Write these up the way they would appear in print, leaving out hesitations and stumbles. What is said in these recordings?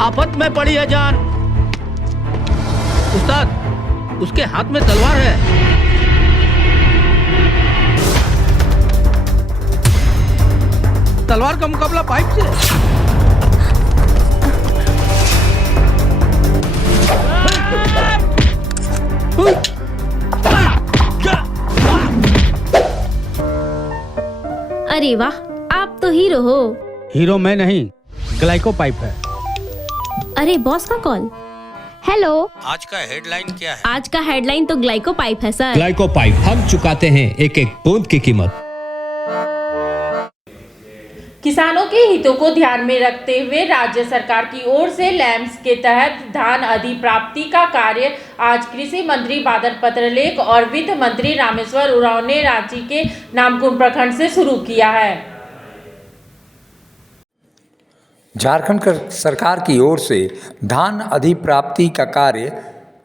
आफत में पड़ी है जान। उस्ताद, उसके हाथ में तलवार है। तलवार का मुकाबला पाइप से। अरे वाह, आप तो हीरो हो। हीरो मैं नहीं, ग्लाइको पाइप है। अरे बॉस का कॉल। हेलो, आज का हेडलाइन क्या है? आज का हेडलाइन तो ग्लाइको पाइप है सर। ग्लाइको पाइप, हम चुकाते हैं एक एक बूंद की कीमत। किसानों के हितों को ध्यान में रखते हुए राज्य सरकार की ओर से लैम्स के तहत धान अधिप्राप्ति का कार्य आज कृषि मंत्री बादल पत्रलेख और वित्त मंत्री रामेश्वर उरांव ने रांची के नामकुम प्रखंड से शुरू किया है। झारखंड सरकार की ओर से धान अधिप्राप्ति का कार्य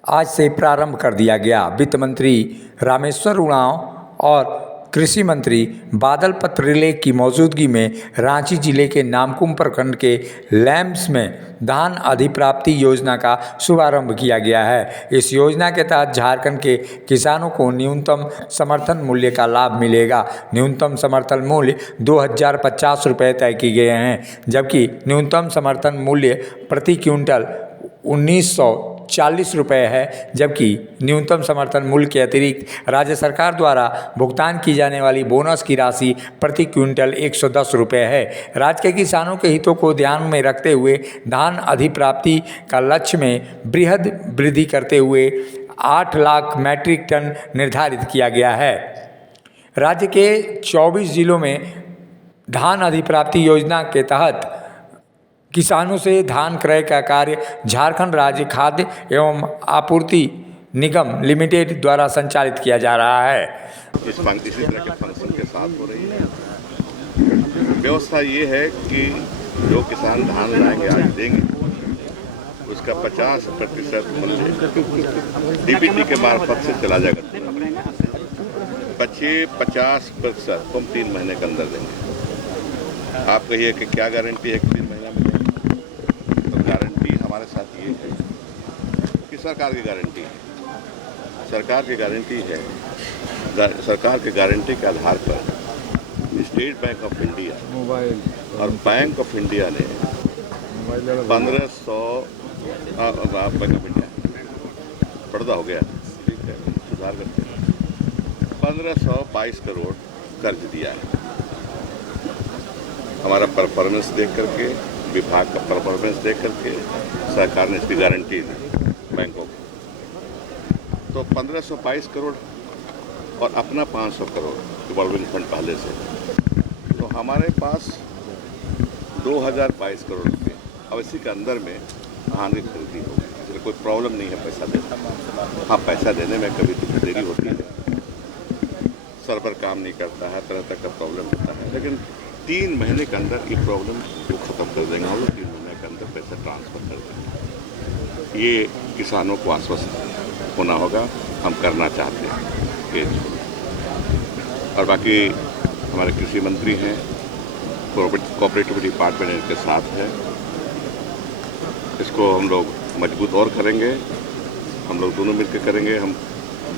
आज से प्रारंभ कर दिया गया। वित्त मंत्री रामेश्वर उरांव और कृषि मंत्री बादल पत्रलेख की मौजूदगी में रांची जिले के नामकुम प्रखंड के लैम्स में धान अधिप्राप्ति योजना का शुभारंभ किया गया है। इस योजना के तहत झारखंड के किसानों को न्यूनतम समर्थन मूल्य का लाभ मिलेगा। न्यूनतम समर्थन मूल्य 2050 रुपये तय किए गए हैं, जबकि न्यूनतम समर्थन मूल्य प्रति क्विंटल 1940 रुपये है। जबकि न्यूनतम समर्थन मूल्य के अतिरिक्त राज्य सरकार द्वारा भुगतान की जाने वाली बोनस की राशि प्रति क्विंटल 110 रुपये है। राज्य के किसानों के हितों को ध्यान में रखते हुए धान अधिप्राप्ति का लक्ष्य में बृहद वृद्धि करते हुए 8 लाख मैट्रिक टन निर्धारित किया गया है। राज्य के 24 जिलों में धान अधिप्राप्ति योजना के तहत किसानों से धान क्रय का कार्य झारखंड राज्य खाद्य एवं आपूर्ति निगम लिमिटेड द्वारा संचालित किया जा रहा है। इसी तरह के फंक्शन के साथ हो रही है। व्यवस्था ये है कि जो किसान धान लाएंगे आज देंगे, उसका 50% मूल्य डीबीटी के मार्फत से चला जाएगा। बचे 50% हम 3 महीने के अंदर देंगे। आप कहिए कि क्या गारंटी है कि 3 महीना में देंगे? तो गारंटी हमारे साथ ये है कि सरकार की गारंटी है। सरकार की गारंटी है। सरकार की गारंटी के आधार पर स्टेट बैंक ऑफ इंडिया और बैंक ऑफ इंडिया ने 1500 बैंक ऑफ इंडिया पर्दा हो गया, ठीक है, सुधार करते हैं, 1522 करोड़ कर्ज दिया है। हमारा परफॉर्मेंस देख करके, विभाग का परफॉर्मेंस देख करके सरकार ने इसकी गारंटी दी बैंकों को। तो 1522 करोड़ और अपना 500 करोड़ रिवॉल्विंग फंड पहले से, तो हमारे पास 2022 करोड़ रुपये। अब इसी के अंदर में धान की खरीदी होगी, इसलिए कोई प्रॉब्लम नहीं है पैसा देने। हाँ, पैसा देने में कभी तो देरी होती है, सर्वर काम नहीं करता है, तरह तरह का प्रॉब्लम होता है, लेकिन 3 महीने के अंदर ये प्रॉब्लम को ख़त्म कर देंगे हम लोग। 3 महीने के अंदर पैसा ट्रांसफ़र कर देंगे। ये किसानों को आश्वस्त होना होगा, हम करना चाहते हैं ये। और बाकी हमारे कृषि मंत्री हैं, कोऑपरेटिव डिपार्टमेंट इनके साथ है। इसको हम लोग मजबूत और करेंगे, हम लोग दोनों मिलकर करेंगे। हम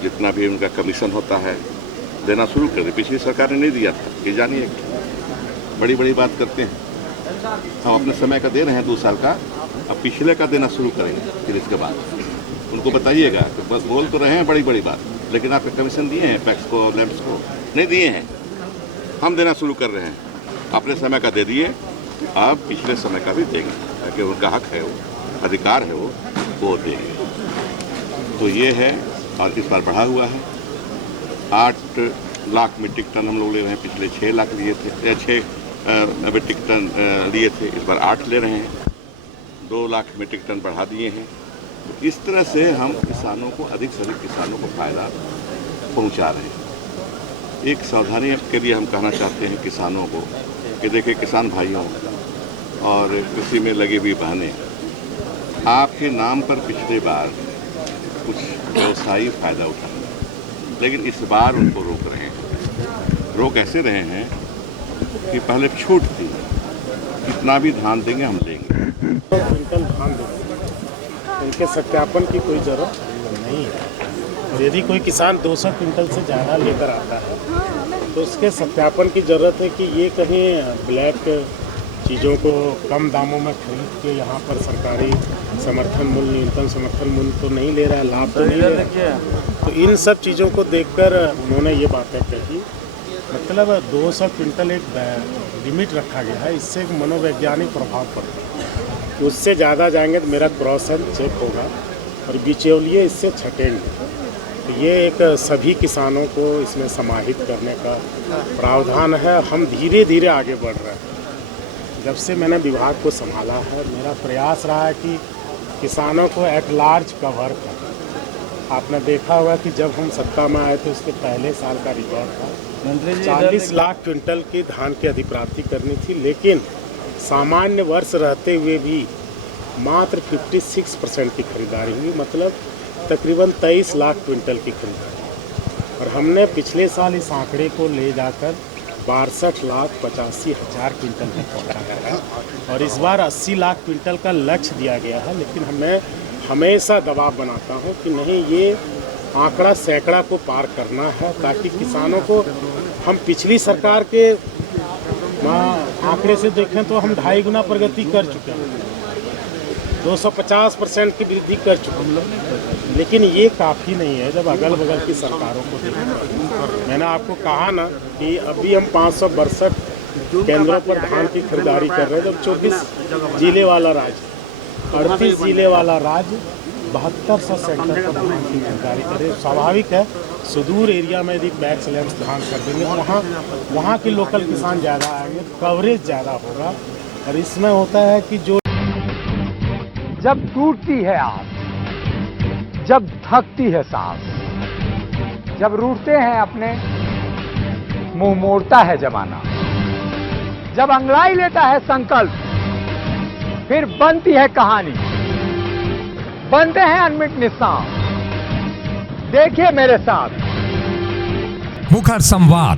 जितना भी उनका कमीशन होता है देना शुरू कर दे। पिछली सरकार ने नहीं दिया था, ये जानिए, बड़ी बड़ी बात करते हैं। हम अपने समय का दे रहे हैं 2 साल का, अब पिछले का देना शुरू करेंगे। फिर इसके बाद उनको बताइएगा कि बस बोल तो रहे हैं बड़ी बड़ी बात, लेकिन आपके कमीशन दिए हैं पैक्स को, लैम्प्स को नहीं दिए हैं। हम देना शुरू कर रहे हैं, अपने समय का दे दिए, अब पिछले समय का भी देंगे, ताकि उनका हक है, वो अधिकार है, वो देंगे। तो ये है, और इस बार बढ़ा हुआ है। 8 लाख मीट्रिक टन हम लोग ले रहे हैं, पिछले 6 लाख लिए थे, 6 मीट्रिक टन लिए थे, इस बार 8 ले रहे हैं। 2 लाख मीट्रिक टन बढ़ा दिए हैं। तो इस तरह से हम किसानों को, अधिक से अधिक किसानों को फ़ायदा पहुंचा रहे हैं। एक सावधानी के लिए हम कहना चाहते हैं किसानों को कि देखिए किसान भाइयों और कृषि में लगी हुई बहनें, आपके नाम पर पिछले बार कुछ व्यवसायी फ़ायदा उठाए, लेकिन इस बार उनको रोक रहे हैं। रोक ऐसे रहे हैं कि पहले छूट थी, कितना भी धान देंगे हम लेंगे, क्विंटल धान देते, उनके सत्यापन की कोई ज़रूरत नहीं है। और यदि कोई किसान 200 क्विंटल से ज़्यादा लेकर आता है तो उसके सत्यापन की ज़रूरत है कि ये कहीं ब्लैक चीज़ों को कम दामों में खरीद के यहाँ पर सरकारी समर्थन मूल्य, न्यूनतम समर्थन मूल्य तो नहीं ले रहा है, लाभ तो नहीं ले रहा है। तो इन सब चीज़ों को देखकर उन्होंने ये बातें कही। मतलब 200 क्विंटल एक लिमिट रखा गया है, इससे एक मनोवैज्ञानिक प्रभाव पड़ता है कि उससे ज़्यादा जाएंगे तो मेरा क्रॉसन चेक होगा और बिचौलिए इससे छटेंगे। तो ये एक सभी किसानों को इसमें समाहित करने का प्रावधान है। हम धीरे धीरे आगे बढ़ रहे हैं। जब से मैंने विभाग को संभाला है, मेरा प्रयास रहा है कि किसानों को एट लार्ज कवर करें। आपने देखा होगा कि जब हम सत्ता में आए थे उसके पहले साल का रिकॉर्ड था 40 लाख क्विंटल की धान की अधिप्राप्ति करनी थी, लेकिन सामान्य वर्ष रहते हुए भी मात्र 56% की खरीदारी हुई, मतलब तकरीबन 23 लाख क्विंटल की खरीदारी। और हमने पिछले साल इस आंकड़े को ले जाकर 62,85,000 क्विंटल तक पहुँचाया है और इस बार 80 लाख क्विंटल का लक्ष्य दिया गया है। लेकिन मैं हमेशा दबाव बनाता हूँ कि नहीं, ये आंकड़ा सैकड़ा को पार करना है, ताकि किसानों को हम पिछली सरकार के आंकड़े से देखें तो हम 2.5 गुना प्रगति कर चुके हैं, 250% की वृद्धि कर चुके हैं। लेकिन ये काफ़ी नहीं है जब अगल बगल की सरकारों को देखें। मैंने आपको कहा ना कि अभी हम 562 केंद्रों पर धान की खरीदारी कर रहे हैं, जब 24 जिले वाला राज्य, 38 जिले वाला राज्य 7200 सेंटर पर धान की खरीदारी करे। स्वाभाविक है सुदूर एरिया में यदि बैक्स लेंस धान कर देंगे तो वहाँ के लोकल किसान ज़्यादा आएंगे, कवरेज ज़्यादा होगा। और इसमें होता है कि जो जब टूटती है आस, जब थकती है सांस, जब रूठते हैं अपने, मुंह मोड़ता है जमाना, जब अंगड़ाई लेता है संकल्प, फिर बनती है कहानी, बनते हैं अनमिट निशान। देखिए मेरे साथ मुखर संवाद